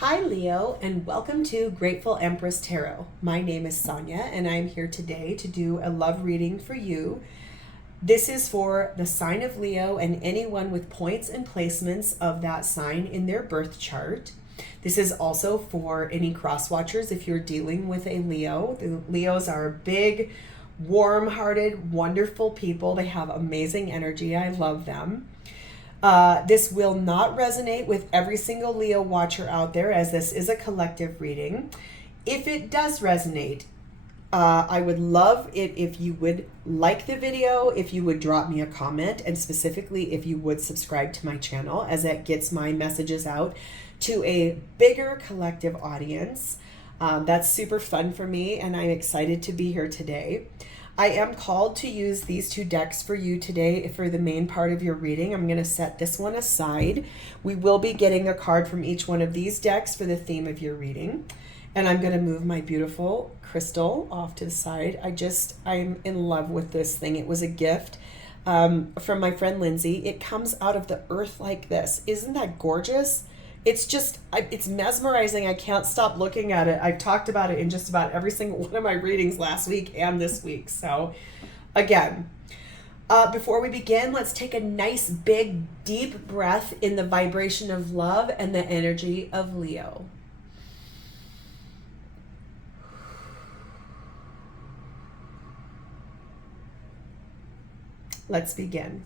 Hi Leo, and welcome to Grateful Empress Tarot. My name is Sonia and I'm here today to do a love reading for you. This is for the sign of Leo and anyone with points and placements of that sign in their birth chart. This is also for any cross watchers if you're dealing with a Leo. The Leos are big, warm-hearted, wonderful people. They have amazing energy. I love them. This will not resonate with every single Leo watcher out there, as this is a collective reading. If it does resonate, I would love it if you would like the video, if you would drop me a comment, and specifically if you would subscribe to my channel, as that gets my messages out to a bigger collective audience. That's super fun for me, and I'm excited to be here today. I am called to use these two decks for you today for the main part of your reading. I'm going to set this one aside. We will be getting a card from each one of these decks for the theme of your reading. And I'm going to move my beautiful crystal off to the side. I'm in love with this thing. It was a gift from my friend Lindsay. It comes out of the earth like this. Isn't that gorgeous? It's mesmerizing. I can't stop looking at it. I've talked about it in just about every single one of my readings last week and this week. So again, before we begin, let's take a nice, big, deep breath in the vibration of love and the energy of Leo. Let's begin.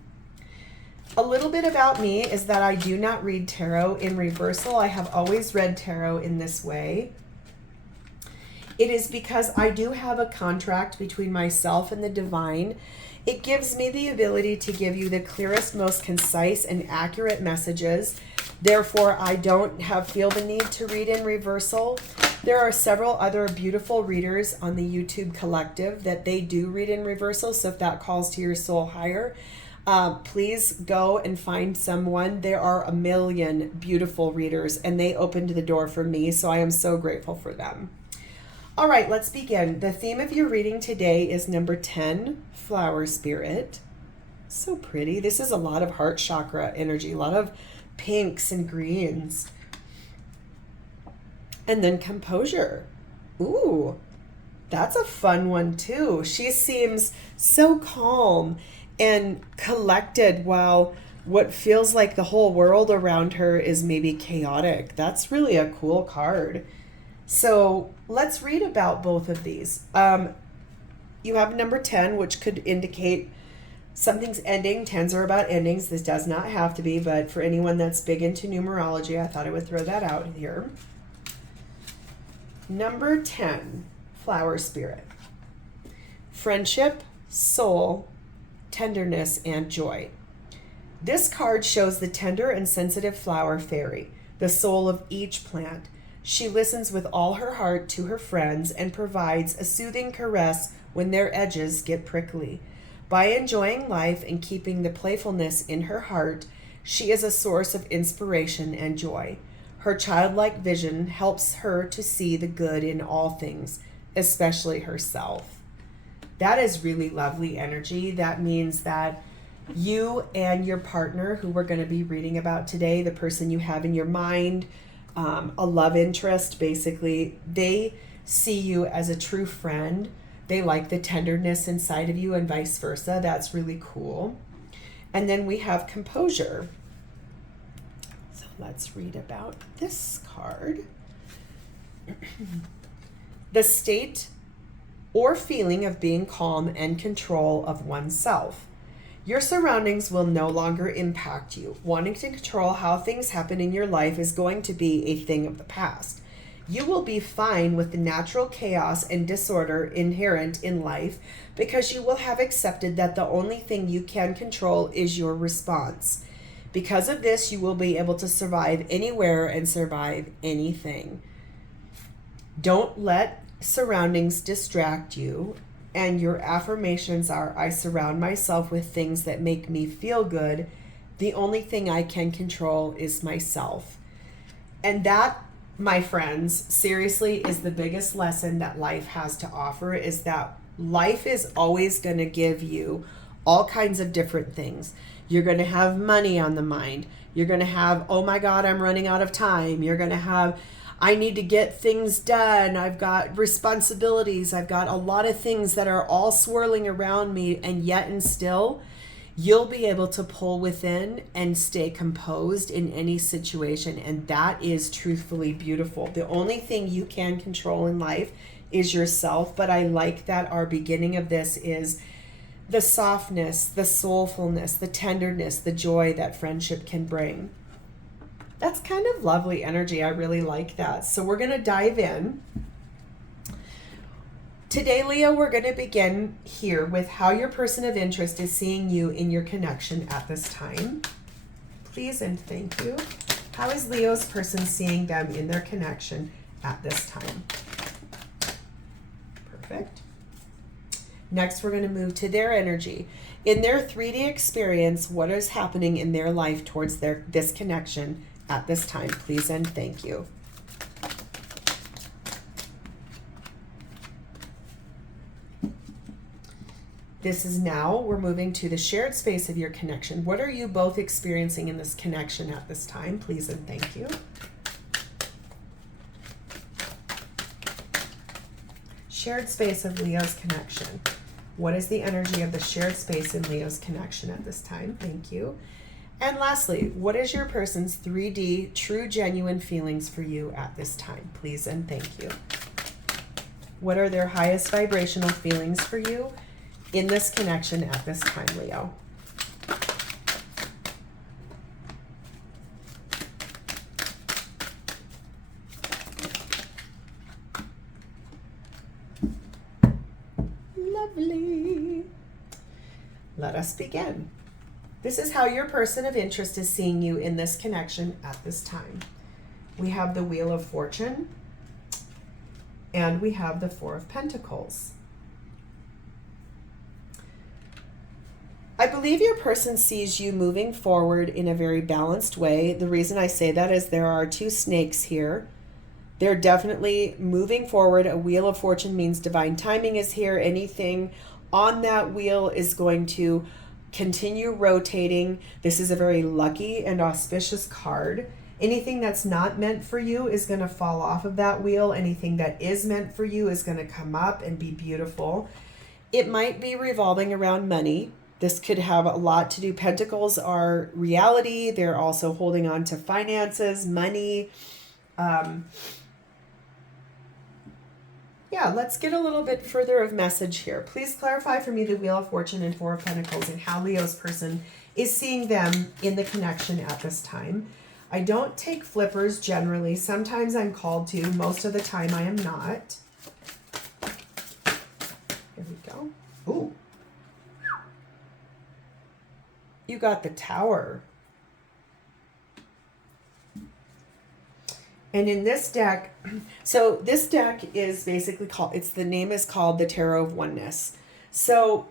A little bit about me is that I do not read tarot in reversal. I have always read tarot in this way. It is because I do have a contract between myself and the divine. It gives me the ability to give you the clearest, most concise, and accurate messages. Therefore, I don't feel the need to read in reversal. There are several other beautiful readers on the YouTube collective that they do read in reversal. So if that calls to your soul higher, please go and find someone. There are a million beautiful readers and they opened the door for me, so I am so grateful for them. All right, let's begin. The theme of your reading today is number 10, Flower Spirit. So pretty. This is a lot of heart chakra energy, a lot of pinks and greens. And then Composure. Ooh, that's a fun one too. She seems so calm and collected while what feels like the whole world around her is maybe chaotic. That's really a cool card. So let's read about both of these. You have number 10, which could indicate something's ending. 10s are about endings. This does not have to be, but for anyone that's big into numerology, I thought I would throw that out here. Number 10, Flower Spirit. Friendship, soul, tenderness, and joy. This card shows the tender and sensitive flower fairy, the soul of each plant. She listens with all her heart to her friends and provides a soothing caress when their edges get prickly. By enjoying life and keeping the playfulness in her heart, she is a source of inspiration and joy. Her childlike vision helps her to see the good in all things, especially herself. That is really lovely energy. That means that you and your partner, who we're going to be reading about today, the person you have in your mind, a love interest, basically, they see you as a true friend. They like the tenderness inside of you and vice versa. That's really cool. And then we have Composure. So let's read about this card. The state or feeling of being calm and control of oneself. Your surroundings will no longer impact you. Wanting to control how things happen in your life is going to be a thing of the past. You will be fine with the natural chaos and disorder inherent in life because you will have accepted that the only thing you can control is your response. Because of this, you will be able to survive anywhere and survive anything. Don't let surroundings distract you, and your affirmations are, I surround myself with things that make me feel good. The only thing I can control is myself. And that, my friends, seriously is the biggest lesson that life has to offer, is that life is always going to give you all kinds of different things. You're going to have money on the mind. You're going to have, oh my God, I'm running out of time. You're going to have, I need to get things done. I've got responsibilities. I've got a lot of things that are all swirling around me, and yet and still, you'll be able to pull within and stay composed in any situation. And that is truthfully beautiful. The only thing you can control in life is yourself. But I like that our beginning of this is the softness, the soulfulness, the tenderness, the joy that friendship can bring. That's kind of lovely energy. I really like that. So we're going to dive in. Today, Leo, we're going to begin here with how your person of interest is seeing you in your connection at this time. Please and thank you. How is Leo's person seeing them in their connection at this time? Perfect. Next, we're going to move to their energy. In their 3D experience, what is happening in their life towards this connection at this time? Please and thank you. This is now, we're moving to the shared space of your connection. What are you both experiencing in this connection at this time? Please and thank you. Shared space of Leo's connection. What is the energy of the shared space in Leo's connection at this time? Thank you. And lastly, what is your person's 3D true genuine feelings for you at this time? Please and thank you. What are their highest vibrational feelings for you in this connection at this time, Leo? Lovely. Let us begin. This is how your person of interest is seeing you in this connection at this time. We have the Wheel of Fortune, and we have the Four of Pentacles. I believe your person sees you moving forward in a very balanced way. The reason I say that is there are two snakes here. They're definitely moving forward. A Wheel of Fortune means divine timing is here. Anything on that wheel is going to continue rotating. This is a very lucky and auspicious card. Anything that's not meant for you is going to fall off of that wheel. Anything that is meant for you is going to come up and be beautiful. It might be revolving around money. This could have a lot to do. Pentacles are reality. They're also holding on to finances, money. Yeah, let's get a little bit further of message here. Please clarify for me the Wheel of Fortune and Four of Pentacles and how Leo's person is seeing them in the connection at this time. I don't take flippers generally. Sometimes I'm called to. Most of the time I am not. Here we go. Ooh. You got the Tower. And in this deck, so this deck is basically called, the name is called the Tarot of Oneness. So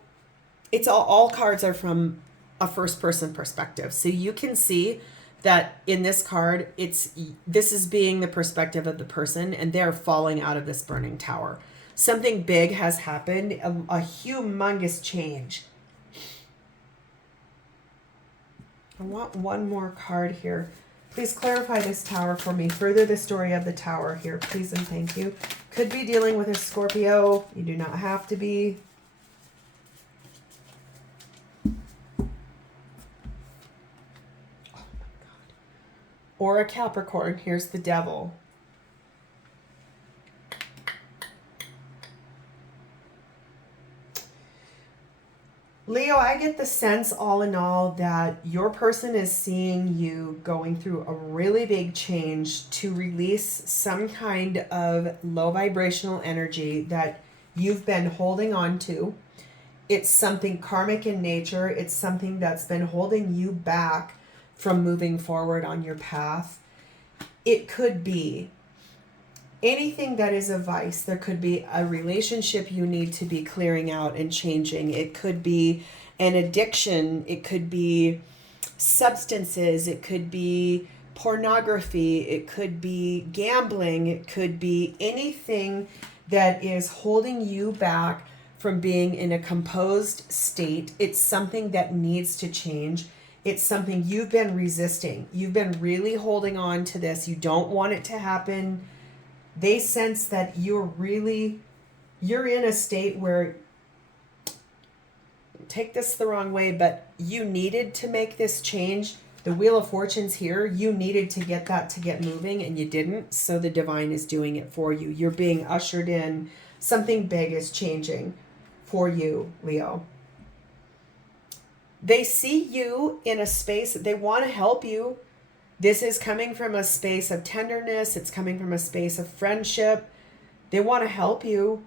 it's all cards are from a first person perspective. So you can see that in this card, this is being the perspective of the person, and they're falling out of this burning tower. Something big has happened, a humongous change. I want one more card here. Please clarify this tower for me. Further the story of the tower here, please and thank you. Could be dealing with a Scorpio. You do not have to be. Oh my God. Or a Capricorn. Here's the Devil. Leo, I get the sense all in all that your person is seeing you going through a really big change to release some kind of low vibrational energy that you've been holding on to. It's something karmic in nature. It's something that's been holding you back from moving forward on your path. It could be anything that is a vice. There could be a relationship you need to be clearing out and changing. It could be an addiction. It could be substances. It could be pornography. It could be gambling. It could be anything that is holding you back from being in a composed state. It's something that needs to change. It's something you've been resisting. You've been really holding on to this. You don't want it to happen. They sense that you're in a state where, take this the wrong way, but you needed to make this change. The Wheel of Fortune's here. You needed to get that to get moving and you didn't. So the divine is doing it for you. You're being ushered in. Something big is changing for you, Leo. They see you in a space that they want to help you. This is coming from a space of tenderness. It's coming from a space of friendship. They want to help you.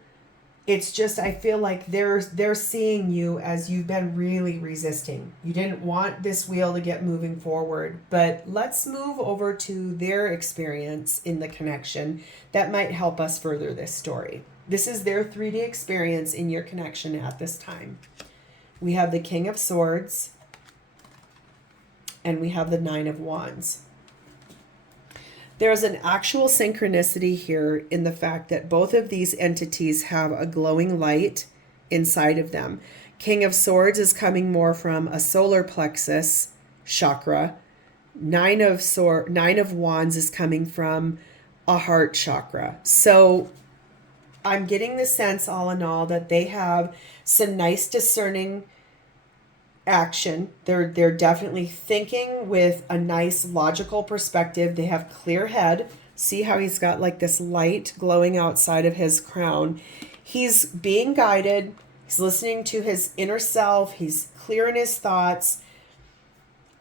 It's just, I feel like they're seeing you as you've been really resisting. You didn't want this wheel to get moving forward, but let's move over to their experience in the connection that might help us further this story. This is their 3D experience in your connection at this time. We have the King of Swords and we have the Nine of Wands. There's an actual synchronicity here in the fact that both of these entities have a glowing light inside of them. King of Swords is coming more from a solar plexus chakra. Nine of Wands is coming from a heart chakra. So I'm getting the sense, all in all, that they have some nice discerning action. They're definitely thinking with a nice logical perspective. They have clear head. See how he's got like this light glowing outside of his crown. He's being guided. He's listening to his inner self. He's clear in his thoughts.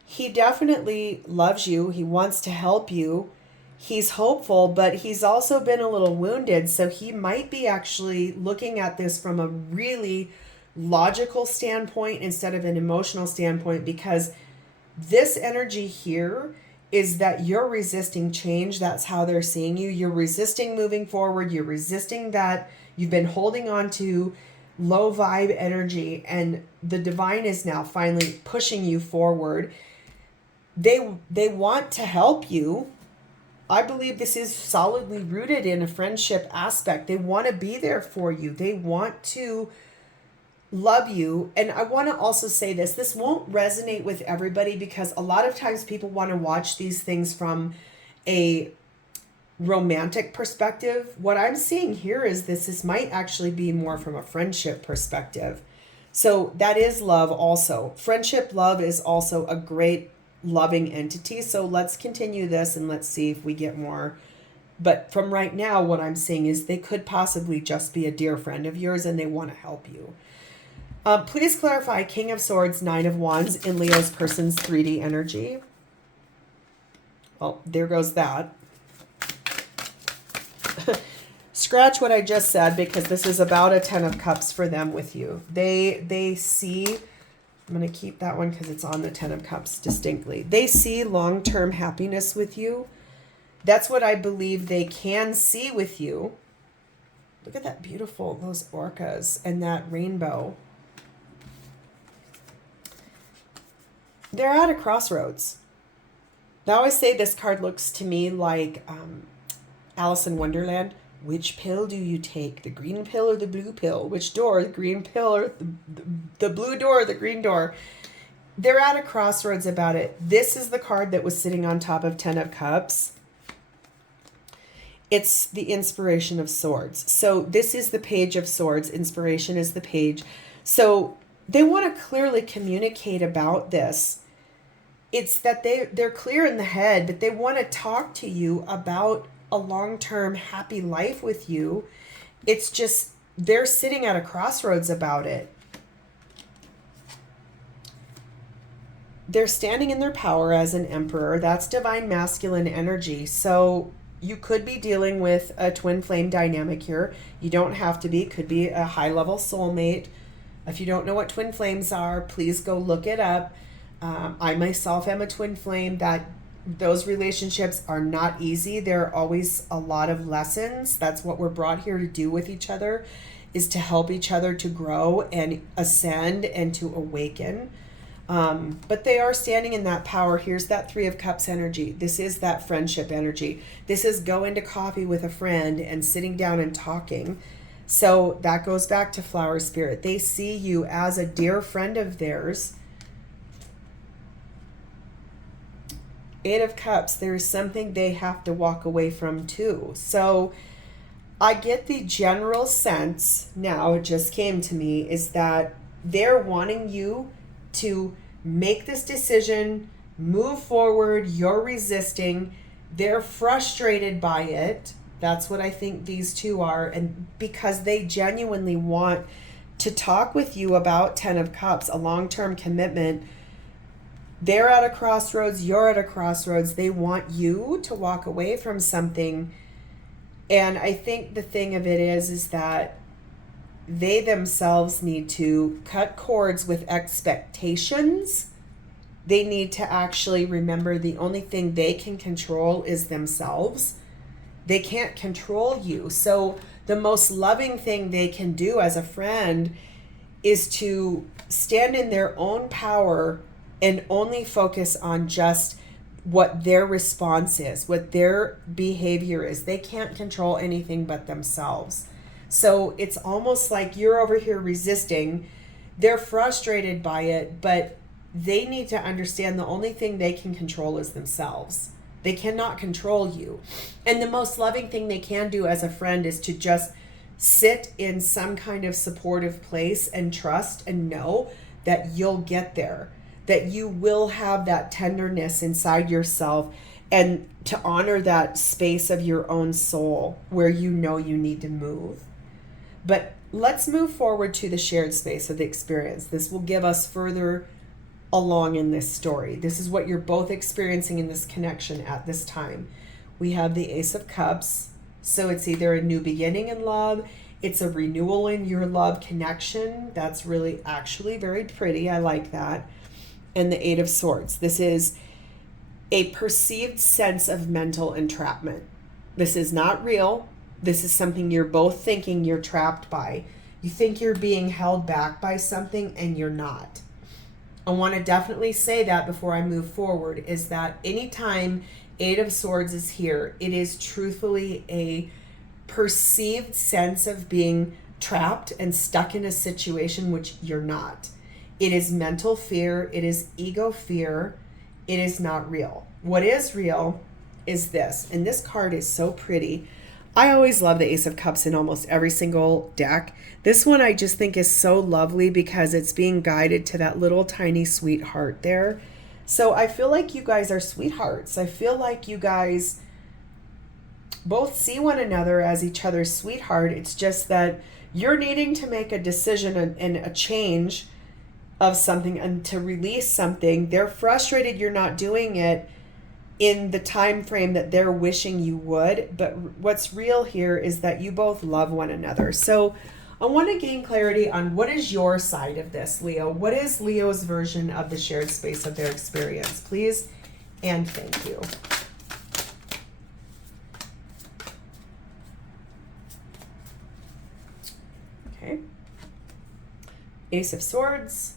He definitely loves you. He wants to help you. He's hopeful, but he's also been a little wounded. So he might be actually looking at this from a really logical standpoint instead of an emotional standpoint, because this energy here is that you're resisting change. That's how they're seeing you. You're resisting moving forward. You're resisting that. You've been holding on to low vibe energy, and the divine is now finally pushing you forward. They want to help you. I believe this is solidly rooted in a friendship aspect. They want to be there for you. They want to love you. And I want to also say this won't resonate with everybody, because a lot of times people want to watch these things from a romantic perspective. What I'm seeing here is this might actually be more from a friendship perspective. So that is love also. Friendship love is also a great loving entity. So let's continue this and let's see if we get more. But from right now, what I'm seeing is they could possibly just be a dear friend of yours and they want to help you. Please clarify King of Swords, Nine of Wands in Leo's person's 3D energy. Well, there goes that. Scratch what I just said, because this is about a 10 of Cups for them with you. They see, I'm going to keep that one because it's on the 10 of Cups distinctly. They see long-term happiness with you. That's what I believe they can see with you. Look at that beautiful, those orcas and that rainbow. They're at a crossroads. I always say this card looks to me like Alice in Wonderland. Which pill do you take? The green pill or the blue pill? Which door? The green pill or the blue door or the green door? They're at a crossroads about it. This is the card that was sitting on top of 10 of Cups. It's the Inspiration of Swords. So this is the Page of Swords. Inspiration is the page. So they want to clearly communicate about this. It's that they're clear in the head, but they want to talk to you about a long-term happy life with you. It's just they're sitting at a crossroads about it. They're standing in their power as an emperor. That's divine masculine energy. So you could be dealing with a twin flame dynamic here. You don't have to be. It could be a high-level soulmate. If you don't know what twin flames are, please go look it up. I myself am a twin flame. Those relationships are not easy. There are always a lot of lessons. That's what we're brought here to do with each other, is to help each other to grow and ascend and to awaken. But they are standing in that power. Here's that 3 of Cups energy. This is that friendship energy. This is going to coffee with a friend and sitting down and talking. So that goes back to flower spirit. They see you as a dear friend of theirs. 8 of Cups, there is something they have to walk away from too. So I get the general sense now, it just came to me, is that they're wanting you to make this decision, move forward. You're resisting. They're frustrated by it. That's what I think these two are. And because they genuinely want to talk with you about 10 of Cups, a long-term commitment. They're at a crossroads. You're at a crossroads. They want you to walk away from something. And I think the thing of it is that they themselves need to cut cords with expectations. They need to actually remember the only thing they can control is themselves. They can't control you. So the most loving thing they can do as a friend is to stand in their own power and only focus on just what their response is, what their behavior is. They can't control anything but themselves. So it's almost like you're over here resisting. They're frustrated by it, but they need to understand the only thing they can control is themselves. They cannot control you. And the most loving thing they can do as a friend is to just sit in some kind of supportive place and trust and know that you'll get there, that you will have that tenderness inside yourself, and to honor that space of your own soul where you know you need to move. But let's move forward to the shared space of the experience. This will give us further along in this story. This is what you're both experiencing in this connection at this time. We have the Ace of Cups. So it's either a new beginning in love, it's a renewal in your love connection. That's really actually very pretty. I like that. And the Eight of Swords. This is a perceived sense of mental entrapment. This is not real. This is something you're both thinking you're trapped by. You think you're being held back by something and you're not. I want to definitely say that before I move forward, is that anytime Eight of Swords is here, it is truthfully a perceived sense of being trapped and stuck in a situation which you're not. It is mental fear. It is ego fear. It is not real. What is real is this. And this card is so pretty. I always love the Ace of Cups in almost every single deck. This one I just think is so lovely because it's being guided to that little tiny sweetheart there. So I feel like you guys are sweethearts. I feel like you guys both see one another as each other's sweetheart. It's just that you're needing to make a decision and a change of something and to release something. They're frustrated you're not doing it in the time frame that they're wishing you would. But what's real here is that you both love one another. So I want to gain clarity on what is your side of this, Leo. What is Leo's version of the shared space of their experience? Please and thank you. Okay. Ace of Swords,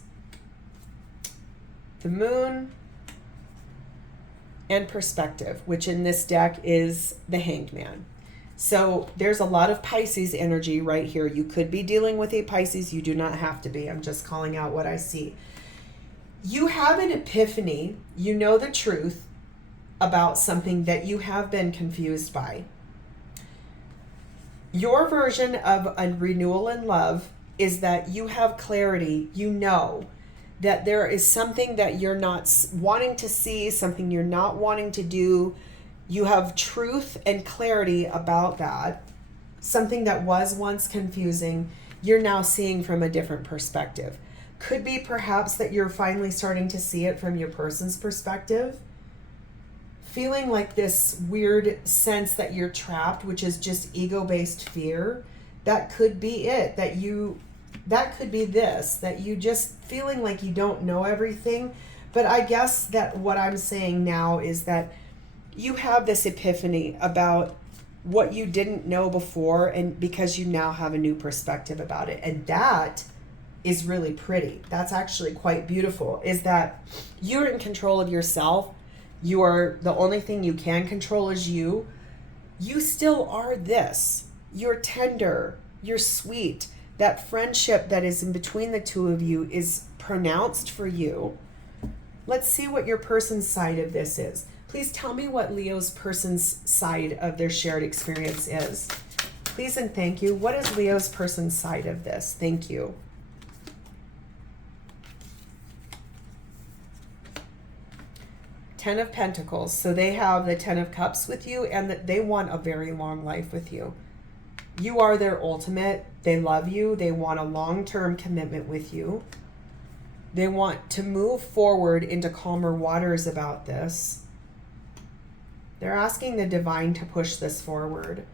the Moon, and Perspective, which in this deck is the Hanged Man. So there's a lot of Pisces energy right here. You could be dealing with a Pisces. You do not have to be. I'm just calling out what I see. You have an epiphany. You know the truth about something that you have been confused by. Your version of a renewal in love is that you have clarity. You know that there is something that you're not wanting to see, something you're not wanting to do. You have truth and clarity about that. Something that was once confusing, you're now seeing from a different perspective. Could be perhaps that you're finally starting to see it from your person's perspective. Feeling like this weird sense that you're trapped, which is just ego-based fear. That could be it. That could be this, that you just feeling like you don't know everything. But I guess that what I'm saying now is that you have this epiphany about what you didn't know before, and because you now have a new perspective about it. And that is really pretty. That's actually quite beautiful, is that you're in control of yourself. You are, the only thing you can control is you. You still are this. You're tender. You're sweet. That friendship that is in between the two of you is pronounced for you. Let's see what your person's side of this is. Please tell me what Leo's person's side of their shared experience is. Please and thank you. What is Leo's person's side of this? Thank you. Ten of Pentacles. So they have the Ten of Cups with you, and that they want a very long life with you. You are their ultimate. They love you. They want a long-term commitment with you. They want to move forward into calmer waters about this. They're asking the divine to push this forward.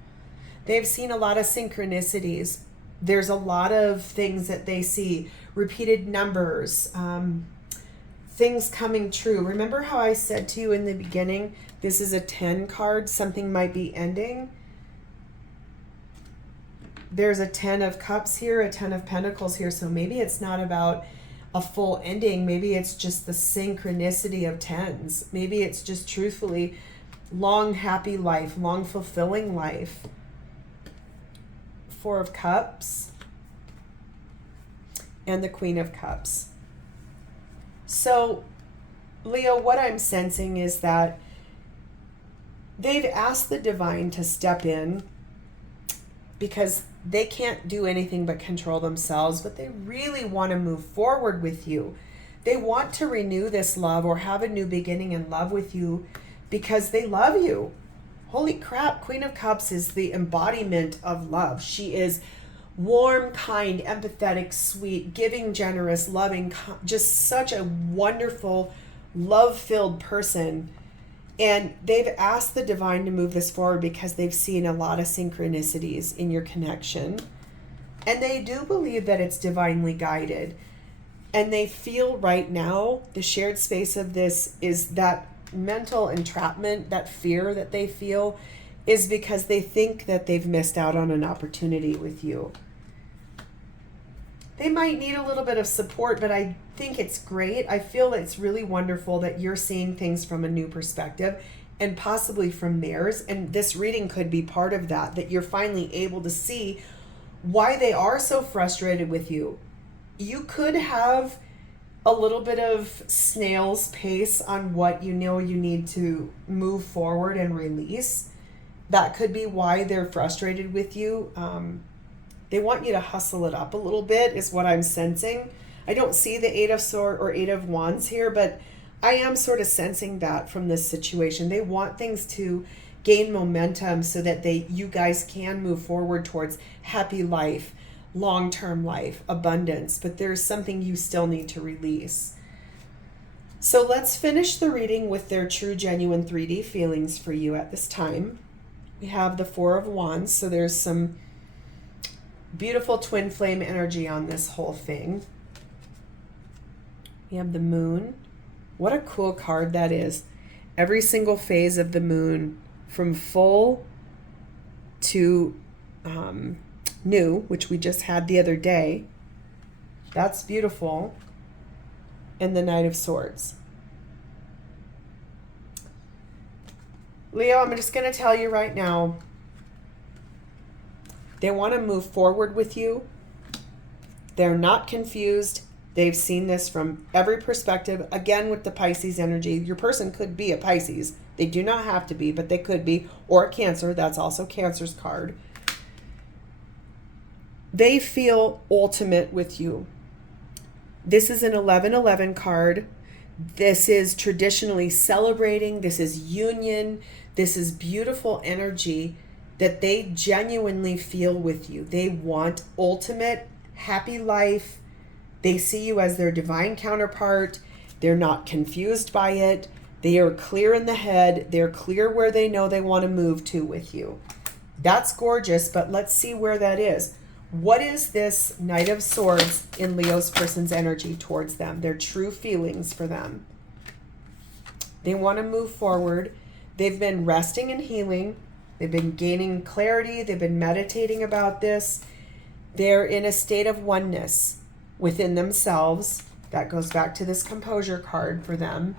They've seen a lot of synchronicities. There's a lot of things that they see, repeated numbers, things coming true. Remember how I said to you in the beginning, this is a 10 card, something might be ending. There's a 10 of Cups here, a 10 of Pentacles here. So maybe it's not about a full ending. Maybe it's just the synchronicity of tens. Maybe it's just truthfully long, happy life, long, fulfilling life. Four of Cups and the Queen of Cups. So, Leo, what I'm sensing is that they've asked the divine to step in because they can't do anything but control themselves, but they really want to move forward with you. They want to renew this love or have a new beginning in love with you because they love you. Holy crap, Queen of Cups is the embodiment of love. She is warm, kind, empathetic, sweet, giving, generous, loving, just such a wonderful, love-filled person. And they've asked the divine to move this forward because they've seen a lot of synchronicities in your connection. And they do believe that it's divinely guided. And they feel right now, the shared space of this is that mental entrapment, that fear that they feel is because they think that they've missed out on an opportunity with you. They might need a little bit of support, but I think it's great. I feel it's really wonderful that you're seeing things from a new perspective and possibly from theirs. And this reading could be part of that, that you're finally able to see why they are so frustrated with you. You could have a little bit of snail's pace on what you know you need to move forward and release. That could be why they're frustrated with you. They want you to hustle it up a little bit is what I'm sensing. I don't see the Eight of Swords or Eight of Wands here, but I am sort of sensing that from this situation. They want things to gain momentum so that you guys can move forward towards happy life, long-term life, abundance, but there's something you still need to release. So let's finish the reading with their true, genuine 3D feelings for you at this time. We have the Four of Wands, so there's some beautiful twin flame energy on this whole thing. We have the Moon. What a cool card that is. Every single phase of the moon, from full to new, which we just had the other day. That's beautiful. And the Knight of Swords. Leo, I'm just going to tell you right now, they want to move forward with you. They're not confused. They've seen this from every perspective. Again, with the Pisces energy, your person could be a Pisces. They do not have to be, but they could be. Or a Cancer. That's also Cancer's card. They feel ultimate with you. This is an 1111 card. This is traditionally celebrating. This is union. This is beautiful energy that they genuinely feel with you. They want ultimate happy life. They see you as their divine counterpart. They're not confused by it. They are clear in the head. They're clear where they know they want to move to with you. That's gorgeous, but let's see where that is. What is this Knight of Swords in Leo's person's energy towards them? Their true feelings for them. They want to move forward. They've been resting and healing. They've been gaining clarity. They've been meditating about this. They're in a state of oneness within themselves. That goes back to this composure card for them.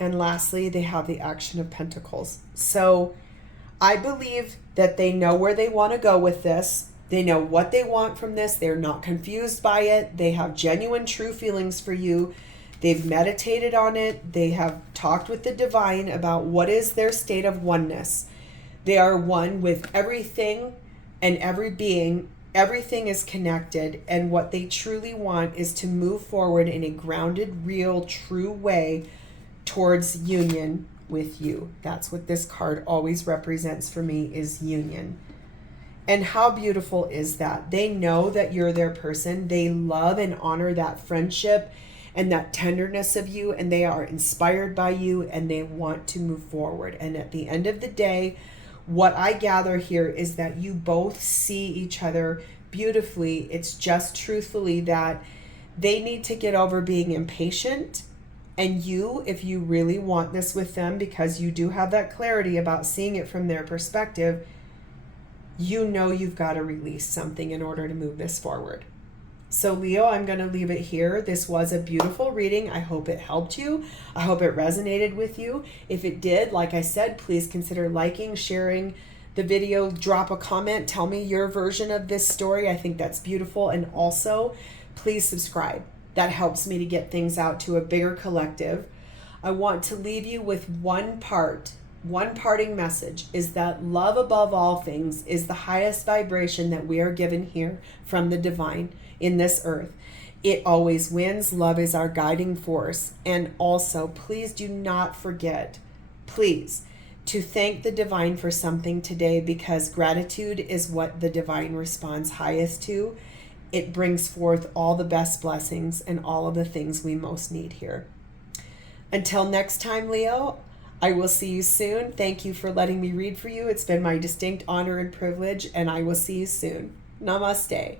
And lastly, they have the Action of Pentacles. So I believe that they know where they want to go with this. They know what they want from this. They're not confused by it. They have genuine, true feelings for you. They've meditated on it. They have talked with the divine about what is their state of oneness. They are one with everything and every being. Everything is connected, and what they truly want is to move forward in a grounded, real, true way towards union with you. That's what this card always represents for me, is union. And how beautiful is that? They know that you're their person. They love and honor that friendship and that tenderness of you, and they are inspired by you, and they want to move forward. And at the end of the day, what I gather here is that you both see each other beautifully. It's just truthfully that they need to get over being impatient. And you, if you really want this with them, because you do have that clarity about seeing it from their perspective, you know you've got to release something in order to move this forward. So Leo, I'm going to leave it here. This was a beautiful reading. I hope it helped you. I hope it resonated with you. If it did, like I said, please consider liking, sharing the video, drop a comment, tell me your version of this story. I think that's beautiful. And also, please subscribe. That helps me to get things out to a bigger collective. I want to leave you with one parting message, is that love above all things is the highest vibration that we are given here from the divine in this earth. It always wins. Love is our guiding force. And also, please do not forget, please, to thank the divine for something today, because gratitude is what the divine responds highest to. It brings forth all the best blessings and all of the things we most need here. Until next time, Leo, I will see you soon. Thank you for letting me read for you. It's been my distinct honor and privilege, and I will see you soon. Namaste.